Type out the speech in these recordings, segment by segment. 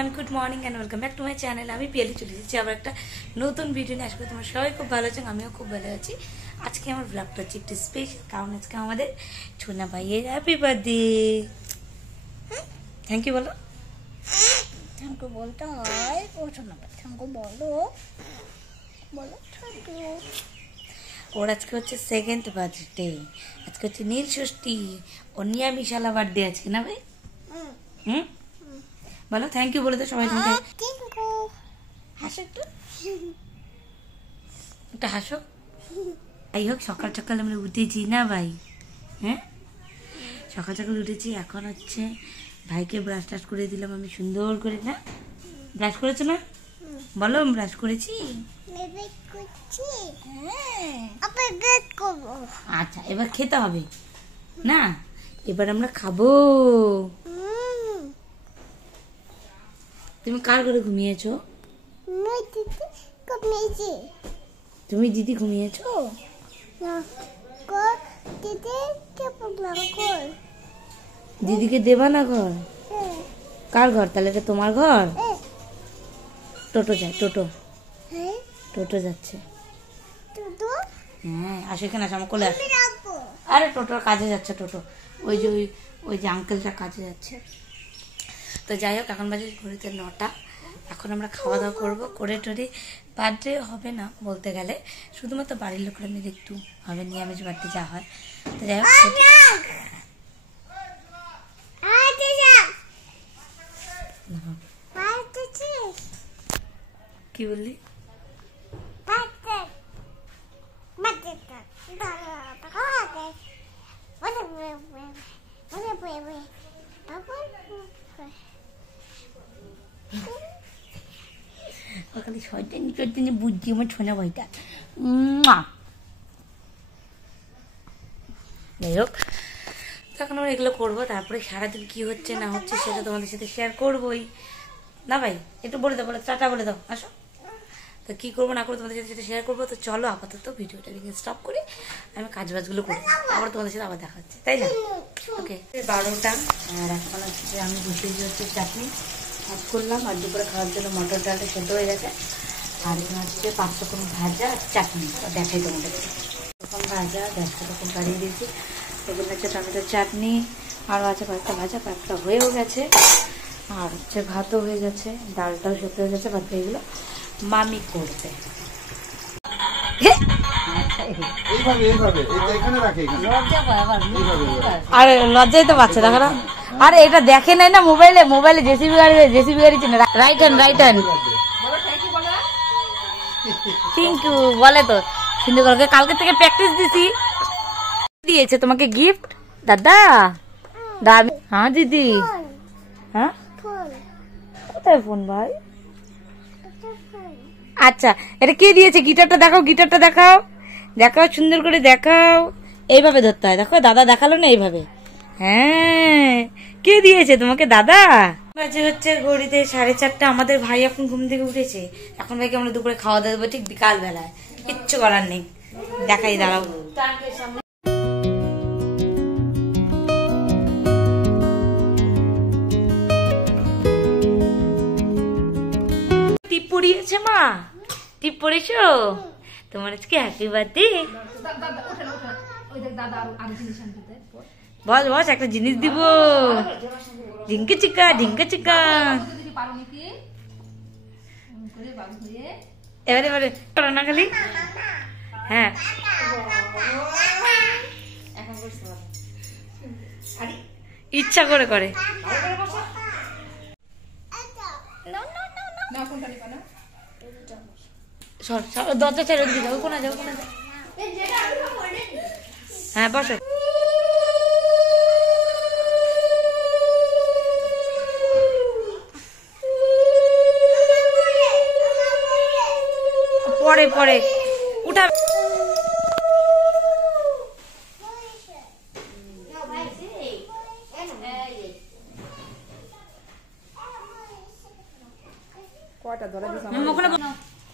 Everyone, good morning and welcome back to my channel. আমি পিয়ালি চলে এসেছি আবার একটা নতুন ভিডিও নিয়ে। আজকে তোমার সবাই খুব ভালো আছেন, আমিও খুব ভালো আছি। আজকে আমার ব্লগটা হচ্ছে একটু স্পেশাল, কারণ আজকে আমাদের ছোনা ভাইয়ের হ্যাপি বার্থডে। থ্যাংক ইউ বলো। থ্যাংক ইউ বলতে হয়। ও শোনা থ্যাংক ইউ বলো বলো থ্যাংক ইউ। ওর আজকে হচ্ছে সেকেন্ড বার্থডে, আজকে হচ্ছে নীল ষষ্ঠী। ওর নিরামিশালা বার্থডে আজকে না ভাই? হুম, বলো থ্যাংক ইউ বলে তো সবাই। তোমাকে হাসো, একটু হাসো। যাই হোক, সকাল সকাল আমরা উঠেছি না ভাই? হ্যাঁ, সকাল সকাল উঠেছি। এখন হচ্ছে ভাইকে ব্রাশ টাশ করে দিলাম আমি সুন্দর করে। না ব্রাশ করেছো না? বলো ব্রাশ করেছি। আচ্ছা, এবার খেতে হবে না? এবার আমরা খাবো। তুমি কার ঘরে ঘুমিয়েছো? তুমি দিদি ঘুমিয়েছো? দিদিকে দেবা না ঘর? কার ঘর তাহলে? এটা তোমার ঘর? টোটো যায়, টোটো টোটো যাচ্ছে। হ্যাঁ, আসো এখানে, আসো আমার কোলে আসো। আরে টোটোর কাজে যাচ্ছে, টোটো ওই যে ওই যে আঙ্কেলটা কাজে যাচ্ছে। তো যাই হোক, এখন বাজে ঘড়িতে 9টা। এখন আমরা খাওয়া দাওয়া করবো, করে টরে বার্থডে হবে না বলতে গেলে, শুধুমাত্র বাড়ির লোকেরা মিলে একটু হবে, নিরামিষ বাড়িতে যা হয়। তো যাই হোক, কি বললি? খালি শয়তানি টয়তানি বুঝছি আমার ছোনা ভাইটা। যাই হোক, তখন আমরা এগুলো করবো, তারপরে সারাদিন কি হচ্ছে না হচ্ছে সেটা তোমাদের সাথে শেয়ার করবোই না ভাই? একটু বলে দাও, বলে টাটা বলে দাও, আসো। তো কী করবো না করবো তোমাদের সাথে সেটা শেয়ার করবো। তো চলো আপাতত ভিডিওটা স্টপ করি, আমি কাজ বাজগুলো করি, আবার তোমাদের সাথে আবার দেখা হচ্ছে, তাই না? ওকে, 12টা। আর এখন হচ্ছে আমি বসিয়ে হচ্ছে চাটনি ভাত করলাম, আর দুপুরে খাওয়ার জন্য মটর ডালটা সেদ্ধ হয়ে গেছে। আর এখানে হচ্ছে 5 রকম ভাজা আর চাটনি, দেখাই তোমাদের। তখন ভাজা 10টা রকম বাড়িয়ে দিয়েছি। এগুলো হচ্ছে টমেটোর চাটনি, আরও আছে কয়েকটা ভাজা, কয়েকটা হয়েও গেছে। আর হচ্ছে ভাতও হয়ে গেছে, ডালটাও সেদ্ধ হয়ে গেছে। বাদ এগুলো মামি করবে। আরে লজ্জাই তো পাচ্ছে, দেখো না। আরে এটা দেখে নাই না মোবাইলে? মোবাইলে জেসিবি গাড়ি চিনে। Right hand, right hand. Thank you বলে তো সুন্দর করে। কালকে থেকে প্র্যাকটিস দিছি। দিয়েছে তোমাকে গিফট দাদা? দামি। হ্যাঁ দিদি। হ্যাঁ, কোথায় ফোন ভাই? আচ্ছা, এটা কে দিয়েছে? গিটারটা দেখাও, গিটারটা দেখাও, দেখাও সুন্দর করে দেখাও। এইভাবে ধরতে হয়, দেখো দাদা দেখালো না এইভাবে। হ্যাঁ, কে দিয়েছে তোমাকে? দাদা। বাজে হচ্ছে ঘড়িতে 4:30। আমাদের ভাই এখন ঘুম থেকে উঠেছে। এখন ভাইকে আমরা দুপুরে খাওয়া দাওয়া দেবো ঠিক বিকাল বেলায়, কিচ্ছু করার নেই। দেখাই, দাঁড়াও। টিপ পড়িয়েছে মা? টিপ পড়েছো? তোমার আজকে হ্যাপি বার্থডে। বস বস, একটা জিনিস দিব। ঢিঙ্কা চিকা, ঢিঙ্কা চিকা। এবারে এবারে না খালি। হ্যাঁ, ইচ্ছা করে করে। দরজা ছেড়ে দিকে যাও, কোনা যাও, কোনা যাও। হ্যাঁ বসো। পরে পরে উঠা।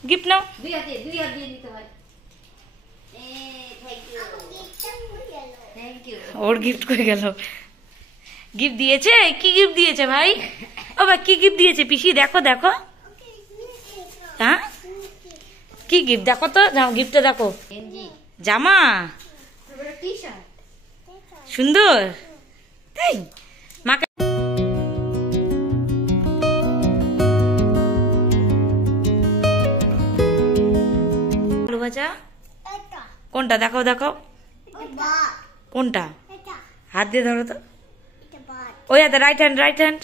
গিফট নাও। ওর গিফট করে গেল। गिफ्ट दिए কি গিফট দিয়েছে ভাই? ও ভাই কি গিফট দিয়েছে পিসি? দেখো দেখো, হ্যাঁ কি গিফট দেখো তো, গিফটটা দেখো। জামা সুন্দর, তাই মাকে আলু ভাজা কোনটা দেখাও দেখাও, কোনটা হাত দিয়ে ধরো তো, ওই হাতে রাইট হ্যান্ড, রাইট হ্যান্ড।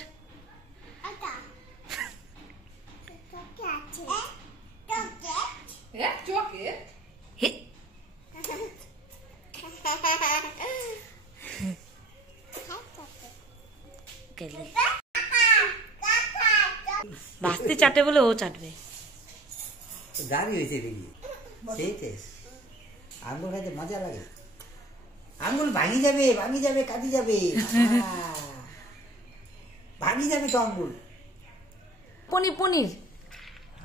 ভাস্তি চাটে বলে ও চাটবে। দাঁড়িয়ে হয়েছে দেখি, সেই টেস্ট। আঙুল খাইতে মজা লাগে, আঙুল ভাঙি যাবে, ভাঙি যাবে, কাটি যাবে, ভাঙি যাবে তো আঙুল। পনির পনির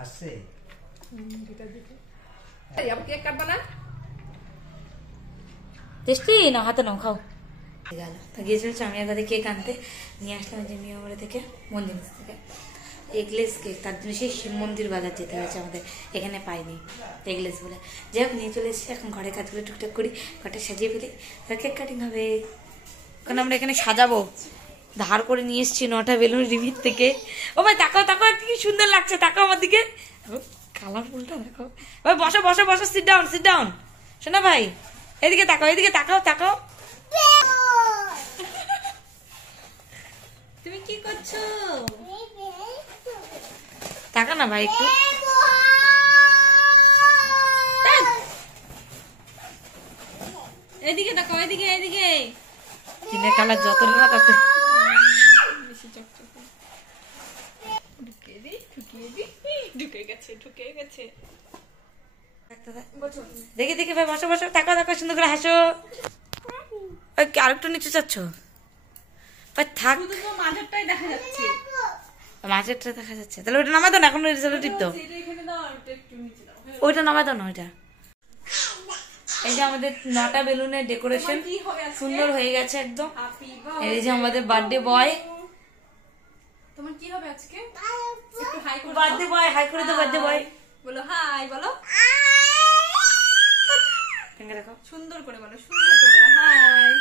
আসছে টেস্টি না, হাতে নাও খাও। গেল গিয়েছিল চামিয়ার কাছে কেক আনতে, নিয়ে আসলাম যে মিয়াবাড়ি থেকে, মন্দির থেকে এগলেস কেক। তার জন্য সেই শিব মন্দির বাজার যেতে হয়েছে আমাদের, এখানে পাইনি এগলেস বলে। যাই হোক নিয়ে চলে এসেছি, এখন ঘরের কাজগুলো টুকটাক করি, ঘরটা সাজিয়ে ফেলি, কেক কাটিং হবে। কারণ আমরা এখানে সাজাবো, ধার করে নিয়ে এসেছি 9টা বেলুন রিমির থেকে। ও ভাই তাকাও তাকাও, কি সুন্দর লাগছে, তাকাও আমার দিকে, কালারফুলটা দেখো। ভাই বসো বসো বসো, সিট ডাউন সিট ডাউন। শোনা ভাই এদিকে তাকাও, এদিকে তাকাও তাকাও। তুমি কি করছো? তাকা না ভাই একটু, এদিকে তাকাও, এদিকে এদিকে। কিনে কালার যত না তত দেখে দেখে ভাই বসো বসো, তাকাও তাকাও, সুন্দর করে হাসো। আরেকটু নিচে চাচ্ছ ভাই, থাক মাঝেরটাই দেখা যাচ্ছে, মাঝেরটা দেখা যাচ্ছে। তাহলে ওইটা নামাই দাও না, এখন রিজলটিভ তো ওইটা নামাই দাও না ওইটা। এই যে আমাদের 9টা বেলুনের ডেকোরেশন সুন্দর হয়ে গেছে একদম। এই যে আমাদের বার্থডে বয়, তোমার কি হবে আজকে? একটু হাই করে বার্থডে বয়, হাই করে দাও বার্থডে বয়, বলো হাই, বলো দেখো সুন্দর করে বলো, সুন্দর করে বলো হাই।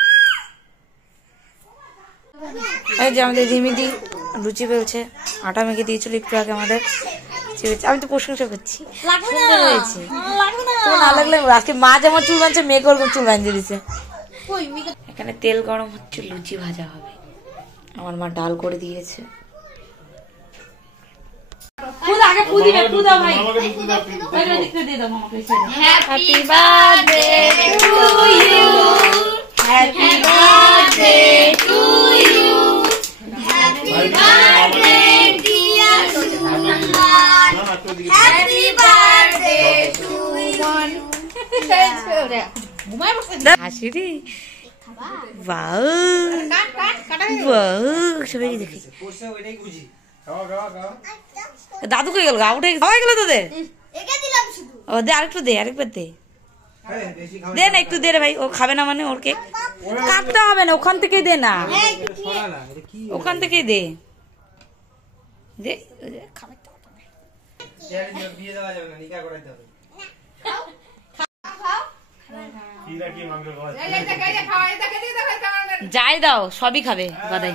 এই যে আমাদের রিমিদি লুচি বেলছে, আটা মেখে দিয়েছিল একটু আগে আমাদের। আমি তো প্রশংসা করছি, সুন্দর হয়েছে। তোমার না লাগলে আজকে মা যেমন চুল বাঁধছে, মেয়ে ওরকম চুল বাঁধিয়ে দিছে। এখানে তেল গরম হচ্ছে, লুচি ভাজা হবে। আমার মা ডাল করে দিয়েছে। আগে পু দিবে, পু দাও ভাই, happy birthday to you, happy birthday to you, happy birthday dear Suman, happy birthday to you. হাসিরি বাউ বাউ, সবাই দেখি। দাদু কই গেল, গা উঠে খাওয়া গেল তোদের? ও দে, আরেকটু দে, আরেকবার দে, দে না একটু দে রে ভাই। ও খাবে না মানে ওর কেক কাটতে হবে না, ওখান থেকেই দে না, ওখান থেকেই দে, দে খাবে তো। যাই দাও সবই খাবে গাদাই।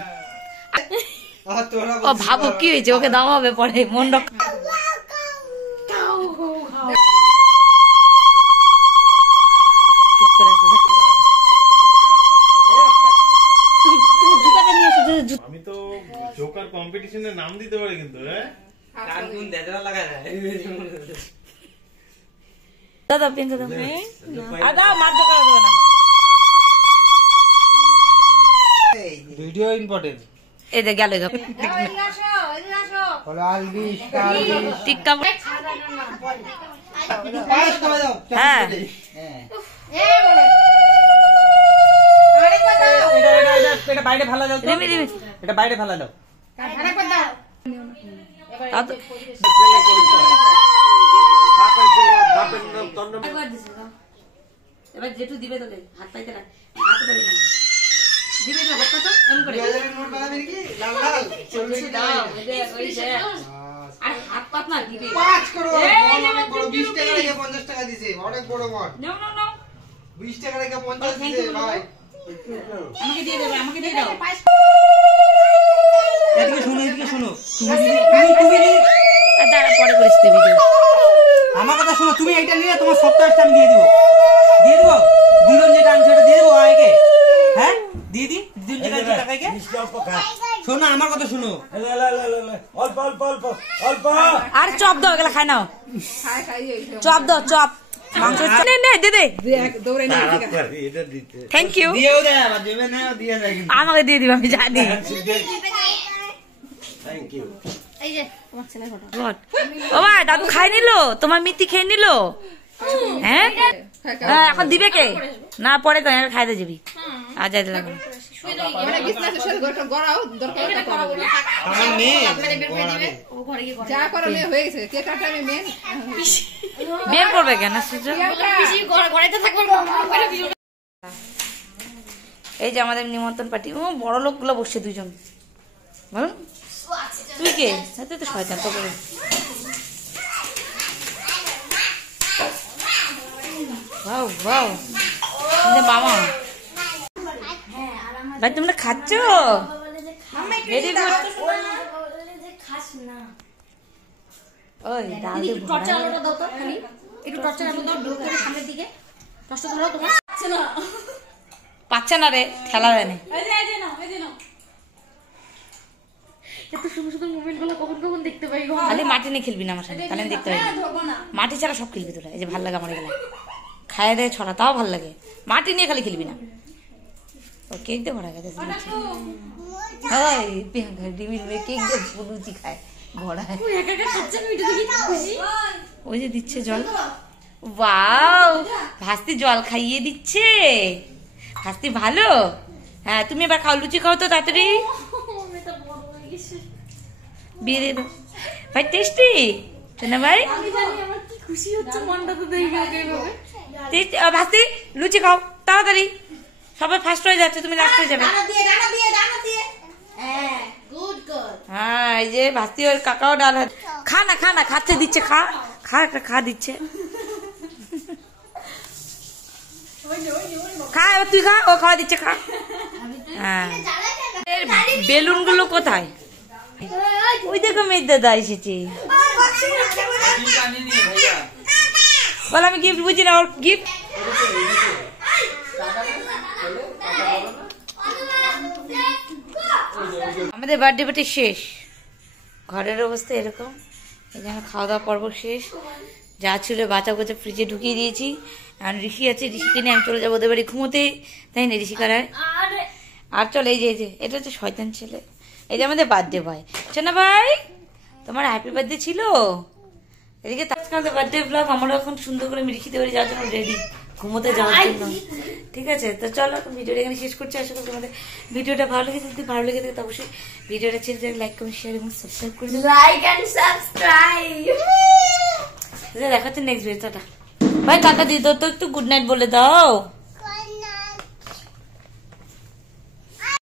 ও ভাবো কি হয়েছে, ওকে দাও হবে পরে, মন রক্ষা। চুপ করে তুমি জুতাটা নিয়ে এসো। আমি তো জোকার কম্পিটিশনের নাম দিতে পারি কিন্তু, হ্যাঁ দাদা পেন্সিল দাও, দাদা মার জোকার দেবে না। Video important. এই দে গেল টিক্কা। হ্যাঁ এটা বাইরে ফেলা দাও, এটা বাইরে ফেলা দাও। এবার যেটু দিবে তোকে হাত পাইতে হাত দেবে না। দিবে না বক্কা তো এম করে 2000 এর নোট বানাবে কি লাল লাল চলছে দাও ওই যে আর হাত পাত না দিবে 5 করোড় অনেক বড় 20 টাকা রেখে 50 টাকা দিছে অনেক বড় বড় নাও নাও নাও 20 টাকা রেখে 50 দিছে ভাই আমাকে দিয়ে দেবে আমাকে দিয়ে দাও এদিকে শুনো তুমি দাঁড়া পরে করিস তুই ভিডিও আমার কথা শোনো তুমি এইটা নিয়ে তোমার সফটওয়্যারটা আমি দিয়ে দিব দুজন যেটা আনছে ওটা দিয়ে দেবো আইকে হ্যাঁ দিয়ে দি দুজন যেটা আনছে টাকাকে শোনো আমার কথা শোনো অল্প অল্প অল্প অল্প আর চপ দাও এগুলা খাই নাও চপ দাও চপ মাংস নে নে দে দে এটা দিতে থ্যাংক ইউ দিয়েও দেয় আবার দেবে না দিয়ে যায় কিন্তু আমাকে দিয়ে দিবা আমি জানি থ্যাংক ইউ এই যে তোমার ছেলে ফটো God. ও ভাই দাদু খাই নিলো তোমার মিত্তি খেয়ে নিলো হ্যাঁ হ্যাঁ, এখন দিবে কে না পরে তো খাইতে যাবি আর যাইতে লাগবে না। আমার মেয়ে বের করবে কেন সুযোগ এই যে আমাদের নিমন্ত্রণ পার্টি ও বড় লোক গুলো বসছে দুজন বলুন তুই কে তুই তো শয়তান তো বলে ওয়াও ওয়াও মামা ভাই তোমরা খাচ্ছ ভেরি গুড ওই ডাল দিয়ে টর্চার আলোটা দাও তো খালি একটু টর্চার আলো দাও ডোর করে সামনের দিকে কষ্ট ধরো তোমার আছে না পাচ্ছে না রে ঠেলা দেয় না এই যে নাও এত সুন্দর সুন্দর মোমেন্ট গুলো কখন কখন দেখতে পাই গো খালি মাটি নিয়ে খেলবি না আমার সাথে তাহলে আমি দেখতে পাই না। ধরবো না মাটি ছাড়া সব খেলবি তোরা এই যে ভাল লাগে আমার এগুলো খায় দেয় ছড়া তাও ভাল লাগে মাটি নিয়ে খালি খেলবি না ও কেক দিয়ে ভরা গেছে হাই প্রিয়াঙ্কা ডিমির মেয়ে কেক দিয়ে লুচি খায় ঘোড়ায় একা একা খাচ্ছেন ভিডিও দেখি কি খুশি ওই যে দিচ্ছে জল ওয়াও ভাস্তি জল খাইয়ে দিচ্ছে ভাস্তি ভালো হ্যাঁ তুমি এবার খাও লুচি খাও তো তাড়াতাড়ি এটা বড় হয়ে গেছে বিয়ে দিয়ে দাও ভাই টেস্টি না ভাই আমি জানি আমার কি খুশি হচ্ছে মনটা তো দেখে এইভাবে ভাস্তি লুচি খাও তাড়াতাড়ি সবাই ফার্স্ট হয়ে যাচ্ছে তুমি লাস্ট হয়ে যাবে ডানা দিয়ে হ্যাঁ গুড গুড হ্যাঁ এই যে ভাস্তি ওর কাকাও ডাল খা না খাচ্ছে দিচ্ছে খা একটা খা দিচ্ছে খা এবার তুই খা ও খাওয়া দিচ্ছে খা হ্যাঁ বেলুন গুলো কোথায় ওই দেখো মেয়ের দাদা এসেছে বল আমি গিফট বুঝি না ওর গিফট আমাদের বার্থডে পার্টি শেষ ঘরের অবস্থা এরকম এখানে খাওয়া দাওয়া পর্ব শেষ যা ছিল বাঁচা গোচা ফ্রিজে ঢুকিয়ে দিয়েছি আর ঋষি আছে ঋষিকে নিয়ে আমি চলে যাবো ওদের বাড়ি ঘুমোতে তাই না ঋষি কারায় আর চল এই যে এটা হচ্ছে শয়তান ছেলে এই যে আমাদের বার্থডে বয় না ভাই তোমার হ্যাপি বার্থডে ছিল এদিকে আমাদের বার্থডে ব্লগ আমরা এখন সুন্দর করে আমি ঋষিতে বাড়ি যাওয়ার জন্য রেডি ঘুমোতে যাওয়ার জন্য ঠিক আছে তো চলো ভিডিওটা এখানে শেষ করছি আশা করি তোমাদের ভিডিওটা ভালো লেগেছে যদি ভালো লেগে থাকে তো অবশ্যই ভিডিওটা ছেড়ে লাইক কমেন্ট শেয়ার এবং সাবস্ক্রাইব করে দেবে লাইক এন্ড সাবস্ক্রাইব দেখাচ্ছে নেক্সট ভিডিওটা ভাই কাকা দিদি তো একটু গুড নাইট বলে দাও